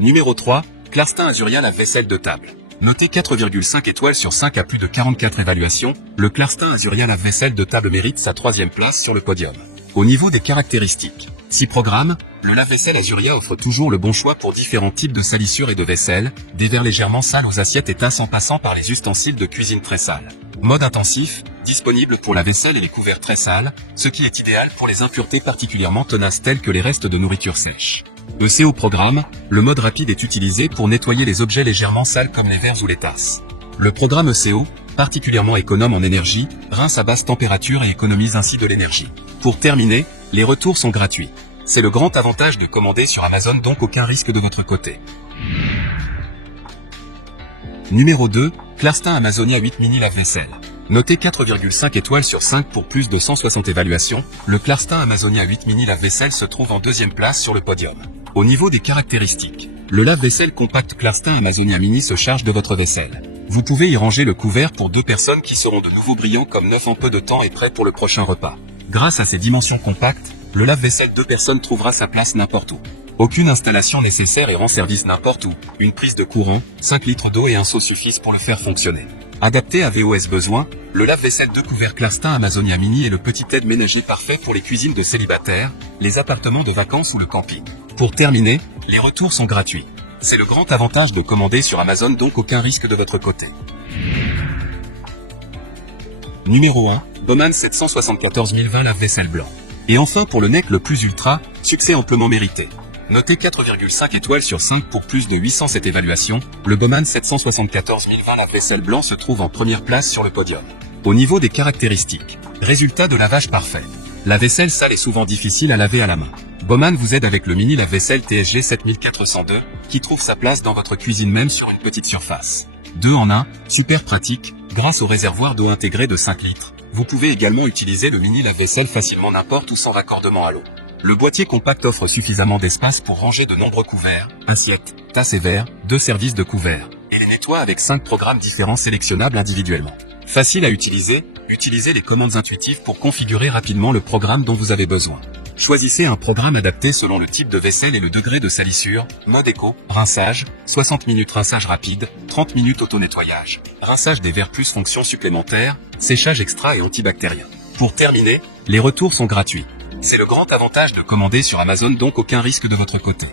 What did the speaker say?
Numéro 3, Clarstin Azuria lave-vaisselle de table. Noté 4,5 étoiles sur 5 à plus de 44 évaluations, le Clarstin Azuria lave-vaisselle de table mérite sa 3e place sur le podium. Au niveau des caractéristiques, 6 programmes, le lave-vaisselle Azuria offre toujours le bon choix pour différents types de salissures et de vaisselle, des verres légèrement sales aux assiettes et tasses en passant par les ustensiles de cuisine très sales. Mode intensif, disponible pour la vaisselle et les couverts très sales, ce qui est idéal pour les impuretés particulièrement tenaces telles que les restes de nourriture sèche. ECO programme, le mode rapide est utilisé pour nettoyer les objets légèrement sales comme les verres ou les tasses. Le programme ECO, particulièrement économe en énergie, rince à basse température et économise ainsi de l'énergie. Pour terminer, les retours sont gratuits. C'est le grand avantage de commander sur Amazon, donc aucun risque de votre côté. Numéro 2, Clarstin Amazonia 8 mini lave-vaisselle. Noté 4,5 étoiles sur 5 pour plus de 160 évaluations, le Clarstin Amazonia 8 mini lave-vaisselle se trouve en 2e place sur le podium. Au niveau des caractéristiques, le lave-vaisselle compact Clarstin Amazonia mini se charge de votre vaisselle. Vous pouvez y ranger le couvert pour 2 personnes qui seront de nouveau brillants comme neuf en peu de temps et prêts pour le prochain repas. Grâce à ses dimensions compactes, le lave-vaisselle 2 personnes trouvera sa place n'importe où. Aucune installation nécessaire et rend service n'importe où. Une prise de courant, 5 litres d'eau et un seau suffisent pour le faire fonctionner. Adapté à VOS besoins, le lave-vaisselle 2 couverts Clarstin Amazonia Mini est le petit aide ménager parfait pour les cuisines de célibataires, les appartements de vacances ou le camping. Pour terminer, les retours sont gratuits. C'est le grand avantage de commander sur Amazon, donc aucun risque de votre côté. Numéro 1, Bowman 774 020 lave-vaisselle blanc. Et enfin pour le NEC le plus ultra, succès amplement mérité. Noté 4,5 étoiles sur 5 pour plus de 807 évaluations, le Bowman 774 020 lave-vaisselle blanc se trouve en première place sur le podium. Au niveau des caractéristiques, résultat de lavage parfait. La vaisselle sale est souvent difficile à laver à la main. Bowman vous aide avec le mini lave-vaisselle TSG 7402, qui trouve sa place dans votre cuisine même sur une petite surface. 2 en 1, super pratique, grâce au réservoir d'eau intégré de 5 litres. Vous pouvez également utiliser le mini lave-vaisselle facilement n'importe où sans raccordement à l'eau. Le boîtier compact offre suffisamment d'espace pour ranger de nombreux couverts, assiettes, tasses et verres, 2 services de couverts, et les nettoie avec 5 programmes différents sélectionnables individuellement. Facile à utiliser, utilisez les commandes intuitives pour configurer rapidement le programme dont vous avez besoin. Choisissez un programme adapté selon le type de vaisselle et le degré de salissure, mode éco, rinçage, 60 minutes rinçage rapide, 30 minutes auto-nettoyage, rinçage des verres plus fonction supplémentaire, séchage extra et antibactérien. Pour terminer, les retours sont gratuits. C'est le grand avantage de commander sur Amazon, donc aucun risque de votre côté.